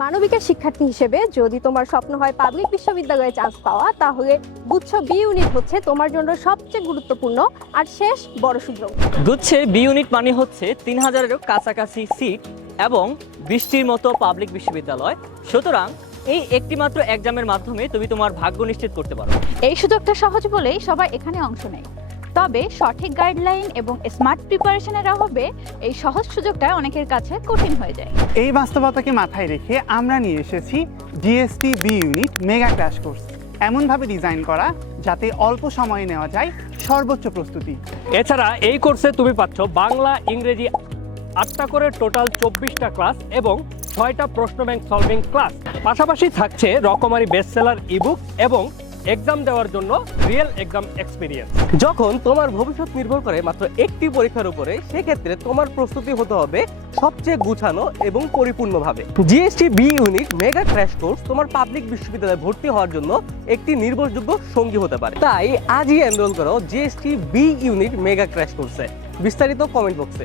মানবিকের শিক্ষার্থী হিসেবে যদি তোমার স্বপ্ন হয় পাবলিক বিশ্ববিদ্যালয়ে চান্স পাওয়া, তাহলে গুচ্ছ বি ইউনিট হচ্ছে তোমার জন্য সবচেয়ে গুরুত্বপূর্ণ আর শেষ বড় সুযোগ। গুচ্ছে বি ইউনিট মানে হচ্ছে 3000-এরও কাছাকাছি সিট এবং 20টির মতো পাবলিক বিশ্ববিদ্যালয়। সুতরাং এই একটি মাত্র এক্সামের মাধ্যমে তুমি তোমার ভাগ্য নিশ্চিত করতে পারো। এই সুযোগটা সহজ বলেই সবাই এখানে অংশ নেয়। তবে সঠিক গাইডলাইন এবং স্মার্ট প্রিপারেশনের অভাবে এই সহজ সুযোগটা অনেকের কাছে কঠিন হয়ে যায়। এই বাস্তবতাকে মাথায় রেখে আমরা নিয়ে এসেছি GST B unit mega crash course, এমনভাবে ডিজাইন করা যাতে অল্প সময়ে নেওয়া যায় সর্বোচ্চ প্রস্তুতি। এছাড়া এই কোর্সে তুমি পাচ্ছ বাংলা ইংরেজি 8টা করে টোটাল 24টা ক্লাস এবং 6টা প্রশ্ন ব্যাংক সলভিং ক্লাস। পাশাপাশি থাকছে রকমারি বেস্টসেলার ইবুক এবং এক্সাম দেওয়ার জন্য রিয়েল এক্সাম এক্সপিরিয়েন্স। যখন তোমার ভবিষ্যৎ নির্ভর করে মাত্র একটি পরীক্ষার উপরে, সেক্ষেত্রে তোমার প্রস্তুতি হতে হবে সবচেয়ে গুছানো এবং পরিপূর্ণভাবে। GST B unit mega crash course তোমার পাবলিক বিশ্ববিদ্যালয়ে ভর্তি হওয়ার জন্য একটি নির্ভরযোগ্য সঙ্গী হতে পারে। তাই আজই এনরোল করো GST B unit mega crash কোর্সে। বিস্তারিত কমেন্ট বক্সে।